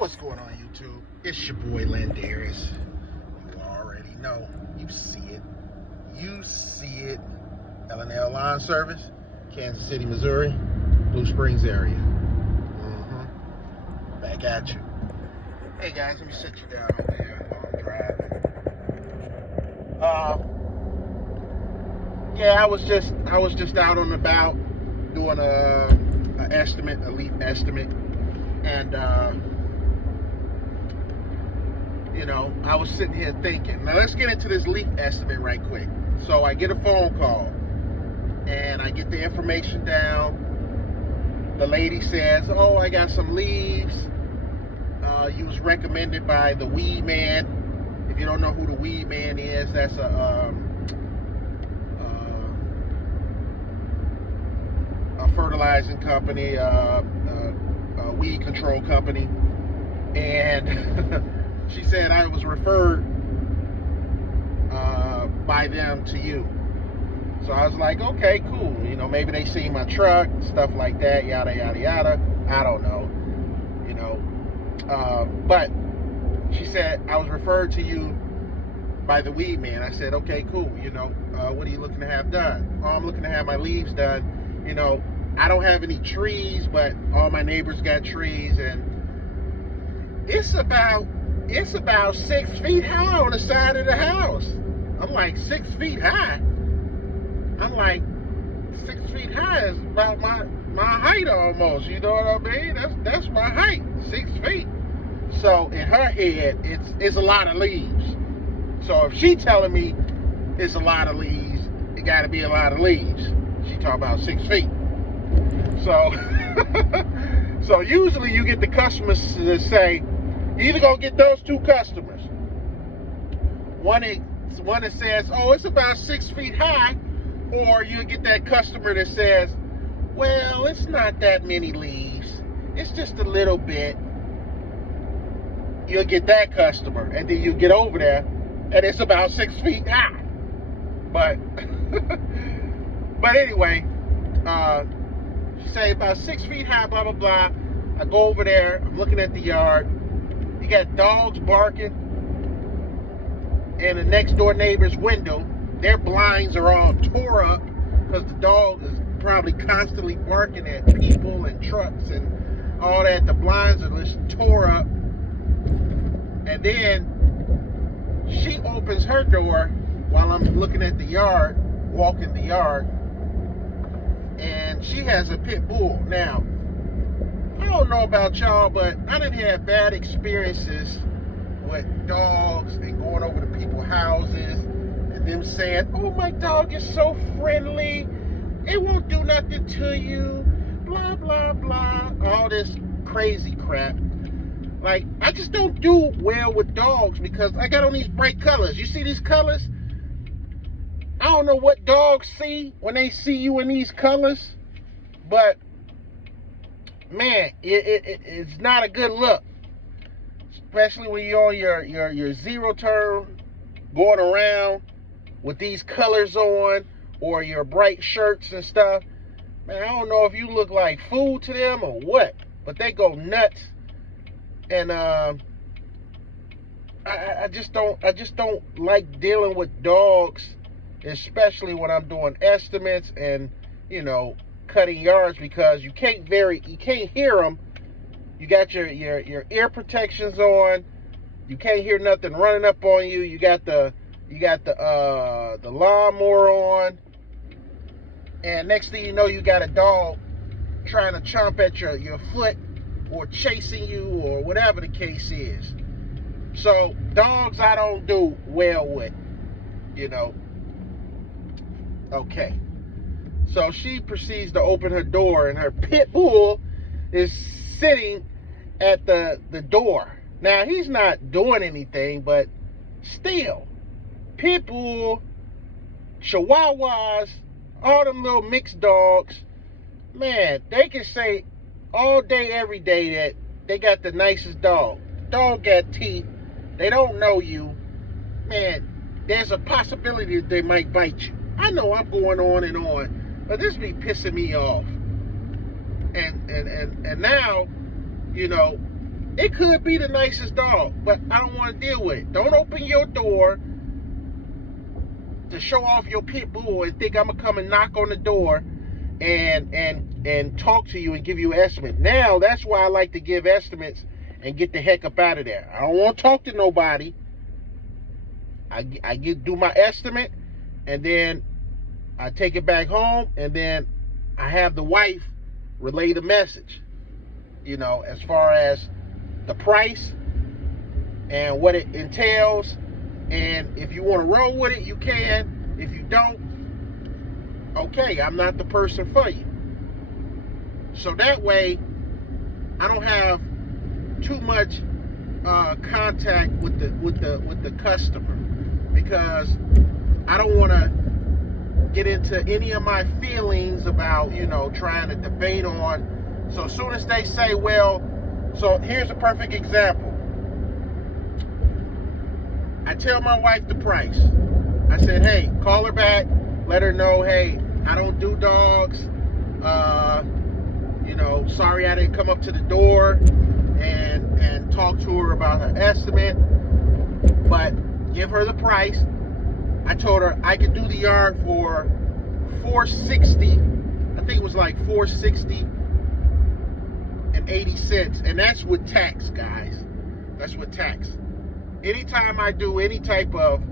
What's going on, YouTube? It's your boy Landarius. You already know. You see it. You see it. L&L Line Service, Kansas City, Missouri, Blue Springs area. Back at you. Hey guys, let me sit you down over here while I'm driving. Yeah, I was just out and about doing a leaf estimate, and I was sitting here thinking. Now let's get into this leaf estimate right quick. So I get a phone call, and I get the information down. The lady says, "Oh, I got some leaves. You was recommended by the Weed Man." If you don't know who the Weed Man is, that's a fertilizing company, a weed control company, and she said I was referred by them to you. So I was like, okay, cool. Maybe they see my truck, stuff like that, yada yada yada. I don't know. But she said I was referred to you by the Weed Man. I said, okay, cool. What are you looking to have done? Oh, I'm looking to have my leaves done. I don't have any trees, but all my neighbors got trees, and it's about 6 feet high on the side of the house. I'm like, 6 feet high? I'm like, 6 feet high is about my height almost. You know what I mean? That's my height, 6 feet. So in her head, it's a lot of leaves. So if she telling me it's a lot of leaves, it got to be a lot of leaves. She talking about 6 feet. So, so usually you get the customers to say, you either gonna get those two customers. One that says, oh, it's about 6 feet high, or you'll get that customer that says, well, it's not that many leaves. It's just a little bit. You'll get that customer, and then you get over there, and it's about 6 feet high. But anyway, say about 6 feet high, blah, blah, blah. I go over there, I'm looking at the yard. You got dogs barking in the next door neighbor's window. Their blinds are all tore up because the dog is probably constantly barking at people and trucks and all that. The blinds are just tore up. And then she opens her door while I'm looking at the yard, walking the yard, and she has a pit bull. Now, I don't know about y'all, but I done had bad experiences with dogs and going over to people's houses and them saying, oh, my dog is so friendly, it won't do nothing to you, blah, blah, blah, all this crazy crap. Like, I just don't do well with dogs because I got on these bright colors. You see these colors? I don't know what dogs see when they see you in these colors, but man, it's not a good look, especially when you're on your zero turn, going around with these colors on, or your bright shirts and stuff. Man, I don't know if you look like food to them or what, but they go nuts. And I just don't like dealing with dogs, especially when I'm doing estimates and cutting yards, because you can't hear them. You got your ear protections on. You can't hear nothing running up on you. You got the lawnmower on, and next thing you know, you got a dog trying to chomp at your foot or chasing you or whatever the case is. So dogs I don't do well with, Okay. So she proceeds to open her door, and her pit bull is sitting at the door. Now, he's not doing anything, but still, pit bull, chihuahuas, all them little mixed dogs, man, they can say all day, every day that they got the nicest dog. Dog got teeth. They don't know you. Man, there's a possibility that they might bite you. I know I'm going on and on, but this be pissing me off. And now, It could be the nicest dog, but I don't want to deal with it. Don't open your door to show off your pit bull and think I'm gonna come and knock on the door and talk to you and give you an estimate. Now that's why I like to give estimates and get the heck up out of there. I don't want to talk to nobody. I do my estimate, and then I take it back home, and then I have the wife relay the message, as far as the price and what it entails. And if you want to roll with it, you can. If you don't, okay, I'm not the person for you. So that way, I don't have too much contact with the customer, because I don't want to get into any of my feelings about trying to debate on. So as soon as they say, well, so here's a perfect example. I tell my wife the price. I said, hey, call her back, let her know, hey, I don't do dogs. Sorry I didn't come up to the door and talk to her about her estimate, but give her the price. I told her I could do the yard for $460. I think it was like $460 and 80 cents, and that's with tax, guys. That's with tax. Anytime I do any type of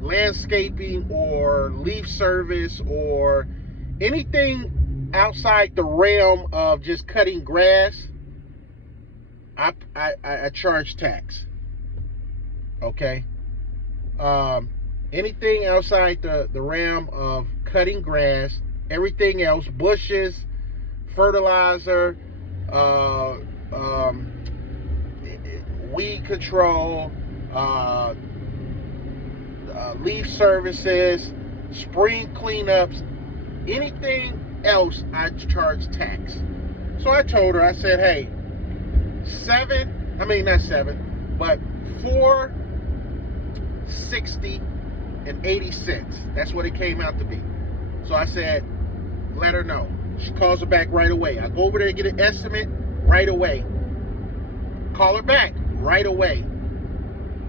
landscaping or leaf service or anything outside the realm of just cutting grass, I charge tax. Okay? Anything outside the realm of cutting grass, everything else, bushes, fertilizer, weed control, leaf services, spring cleanups, anything else, I charge tax. So I told her, I said, hey, $460 and 80 cents. That's what it came out to be. So I said, let her know. She calls her back right away. I go over there and get an estimate right away. Call her back right away.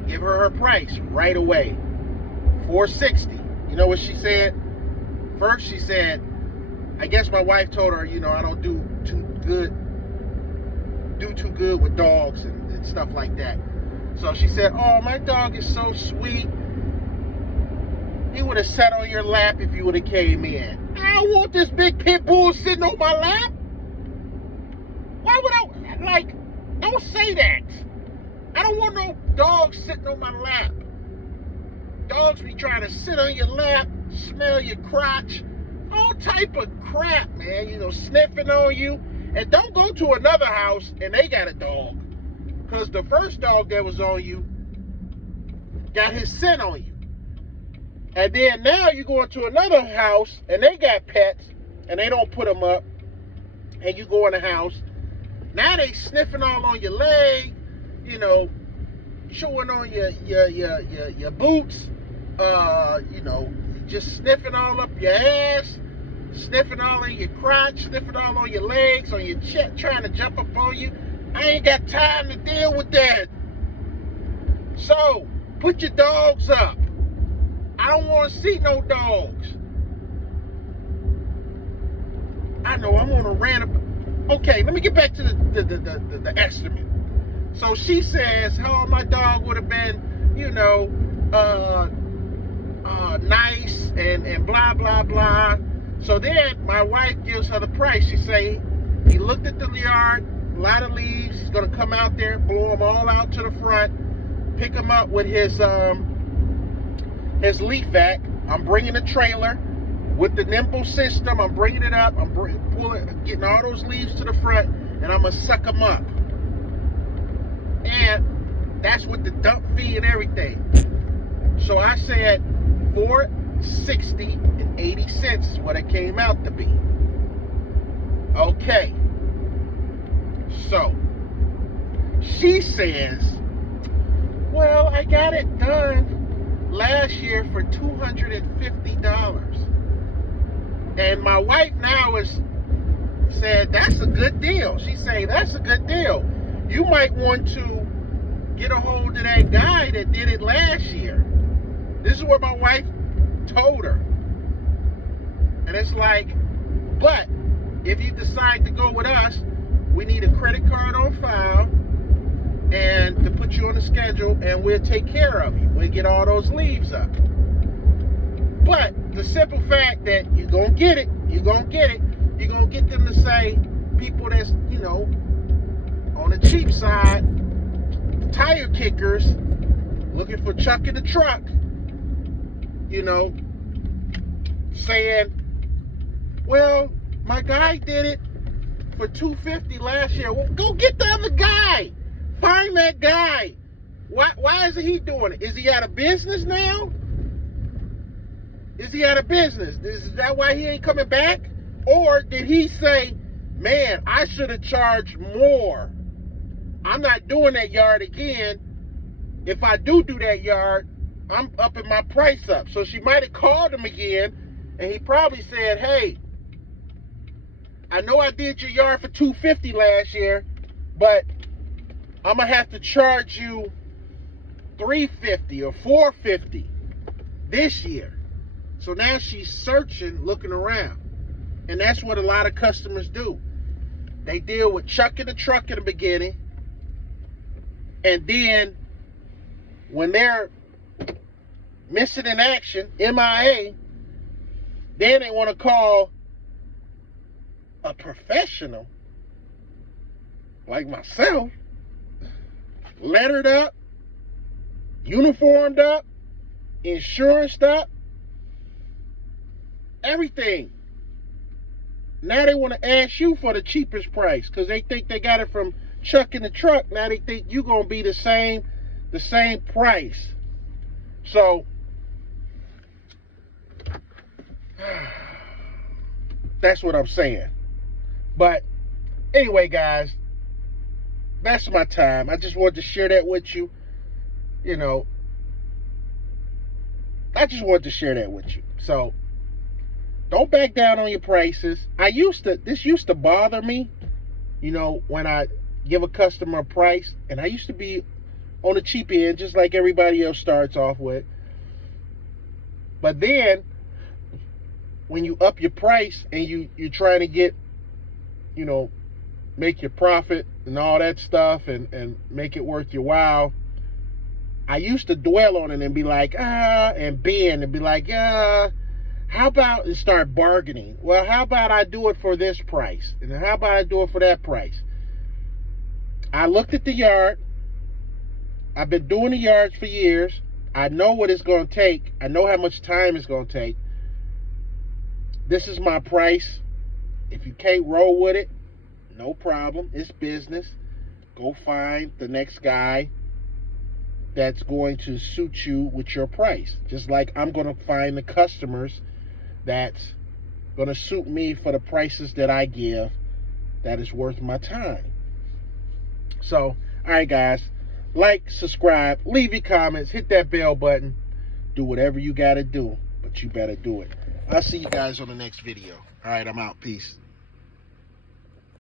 Give her her price right away. $460. You know what she said? First she said, I guess my wife told her, I don't do too good with dogs and stuff like that. So she said, oh, my dog is so sweet. He would have sat on your lap if you would have came in. I don't want this big pit bull sitting on my lap. Why would I, don't say that. I don't want no dog sitting on my lap. Dogs be trying to sit on your lap, smell your crotch, all type of crap, man, sniffing on you. And don't go to another house and they got a dog, because the first dog that was on you got his scent on you. And then now you go into another house and they got pets and they don't put them up, and you go in the house, now they sniffing all on your leg, chewing on your boots, just sniffing all up your ass, sniffing all in your crotch, sniffing all on your legs, on your chest, trying to jump up on you. I ain't got time to deal with that. So, put your dogs up. I don't want to see no dogs. I know I'm on a rant. Okay, let me get back to the estimate. So she says, oh, my dog would have been, nice and blah, blah, blah. So then my wife gives her the price. She say, he looked at the yard, a lot of leaves. He's going to come out there, blow them all out to the front, pick them up with his leaf vac. I'm bringing a trailer with the nimble system. I'm bringing it up. I'm getting all those leaves to the front, and I'm going to suck them up. And that's with the dump fee and everything. So I said $460 and 80 cents is what it came out to be. Okay. So she says, well, I got it done last year for $250. And my wife now is said, that's a good deal. She said, that's a good deal. You might want to get a hold of that guy that did it last year. This is what my wife told her. And it's like, but if you decide to go with us, we need a credit card on file and to put you on the schedule, and we'll take care of you. We'll get all those leaves up. But the simple fact that you're going to get it, you're going to get it, you're going to get them to say, people that's, you know, on the cheap side, tire kickers, looking for Chuck in the truck, you know, saying, well, my guy did it for $250 last year. Well, go get the other guy. Find that guy. Why isn't he doing it? Is he out of business now? Is he out of business? Is that why he ain't coming back? Or did he say, man, I should have charged more. I'm not doing that yard again. If I do that yard, I'm upping my price up. So she might have called him again, and he probably said, hey, I know I did your yard for $250 last year, but I'm going to have to charge you $350 or $450 this year. So now she's searching, looking around. And that's what a lot of customers do. They deal with Chuck in the truck in the beginning. And then when they're missing in action, MIA, then they want to call a professional like myself, lettered up, uniformed up, insurance up, everything. Now they want to ask you for the cheapest price because they think they got it from Chuck in the truck. Now they think you're going to be the same price. So that's what I'm saying. But anyway, guys, that's my time. I just wanted to share that with you. You know, I just wanted to share that with you. So don't back down on your prices. This used to bother me, you know, when I give a customer a price, and I used to be on the cheap end, just like everybody else starts off with. But then, when you up your price and you're trying to get, you know, make your profit and all that stuff and make it worth your while, I used to dwell on it and be like, and bend and be like, how about, and start bargaining. Well, how about I do it for this price? And how about I do it for that price? I looked at the yard. I've been doing the yards for years. I know what it's going to take. I know how much time it's going to take. This is my price. If you can't roll with it, no problem. It's business. Go find the next guy that's going to suit you with your price. Just like I'm going to find the customers that's going to suit me for the prices that I give that is worth my time. So, all right, guys. Like, subscribe, leave your comments, hit that bell button. Do whatever you got to do, but you better do it. I'll see you guys on the next video. All right, I'm out. Peace.